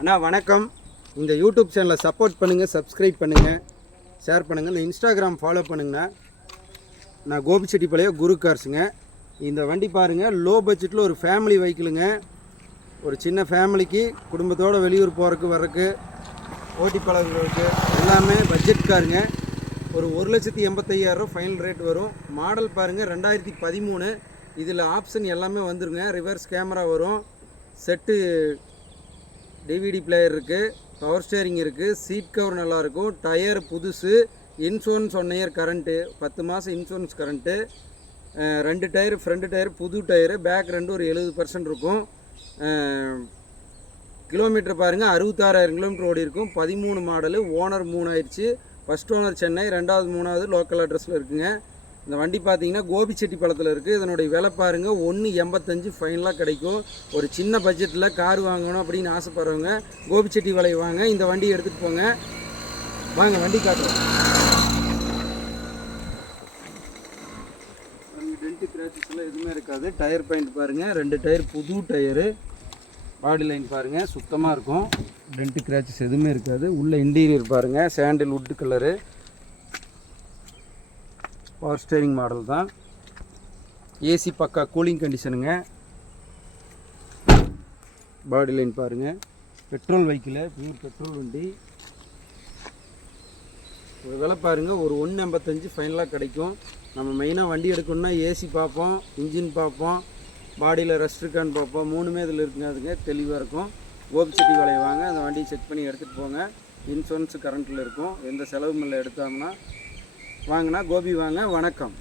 அண்ணா வணக்கம். இந்த யூடியூப் சேனலை சப்போர்ட் பண்ணுங்கள், சப்ஸ்கிரைப் பண்ணுங்கள், ஷேர் பண்ணுங்கள். இந்த இன்ஸ்டாகிராம் ஃபாலோ பண்ணுங்கண்ணா. நான் கோபிச்செட்டிப்பாளையம் குரு கார்ஸுங்க. இந்த வண்டி பாருங்கள், லோ பட்ஜெட்டில் ஒரு ஃபேமிலி வெஹிக்கிளுங்க. ஒரு சின்ன ஃபேமிலிக்கு குடும்பத்தோடு வெளியூர் போகிறதுக்கு வர்றதுக்கு ஓட்டி பழகுறதுக்கு எல்லாமே பட்ஜெட் காருங்க. ஒரு 1,85,000 ஃபைனல் ரேட் வரும். மாடல் பாருங்கள் 2013. இதில் ஆப்ஷன் எல்லாமே வந்துருங்க. ரிவர்ஸ் கேமரா வரும், செட்டு டிவிடி பிளேயர் இருக்குது, பவர் ஸ்டேரிங் இருக்குது, சீட் கவர் நல்லாயிருக்கும், டயர் புதுசு, இன்சூரன்ஸ் 1 இயர் கரண்ட்டு, 10 மாதம் insurance current, 2 tyre front tyre புது டயரு, பேக் ரெண்டு ஒரு 70% இருக்கும். கிலோமீட்டர் பாருங்கள் 66,000 கிலோமீட்டர் ஓடி இருக்கும். 13 மாடலு, ஓனர் 3 ஆயிடுச்சு. ஃபஸ்ட் ஓனர் சென்னை, 2வது 3வது லோக்கல் அட்ரஸில் இருக்குங்க. இந்த வண்டி பார்த்தீங்கன்னா கோபிச்செட்டிப்பாளையத்தில் இருக்குது. இதனுடைய விலை பாருங்கள் 1,85 ஃபைனலாக கிடைக்கும். ஒரு சின்ன பட்ஜெட்டில் கார் வாங்கணும் அப்படின்னு ஆசைப்படுறவங்க கோபிச்செட்டிப்பாளையம் வாங்க, இந்த வண்டியை எடுத்துகிட்டு போங்க. வாங்க வண்டி காட்டுறோம். டென்ட்டு கிராச்சஸ்லாம் எதுவுமே இருக்காது. டயர் பாயிண்ட் பாருங்கள், 2 டயர் புது டயரு. பாடி லைன் பாருங்கள் சுத்தமாக இருக்கும். டென்ட்டு கிராச்சஸ் எதுவுமே இருக்காது. உள்ள இன்டீரியர் பாருங்கள், sandalwood colour, power steering model தான். ஏசி பக்கா கூலிங் கண்டிஷனுங்க. பாடி லைன் பாருங்கள், பெட்ரோல் வெஹிக்கிள், பியூர் பெட்ரோல் வண்டி. ஒரு விலை பாருங்கள் ஒரு 1,85 ஃபைனலாக கிடைக்கும். நம்ம மெயினாக வண்டி எடுக்கணும்னா ஏசி பார்ப்போம், இன்ஜின் பார்ப்போம், பாடியில் ரெஸ்ட் இருக்கான்னு பார்ப்போம். 3மே இதில் இருக்குங்க. அதுங்க தெளிவாக இருக்கும். கோபிச்செட்டிப்பாளையம் வாங்க, அந்த வண்டியை செக் பண்ணி எடுத்துகிட்டு போங்க. இன்சூரன்ஸ் கரண்ட்டில் இருக்கும். எந்த செலவும் இல்லை எடுத்தோம்னா. வாங்கினா கோபி வாங்க. வணக்கம்.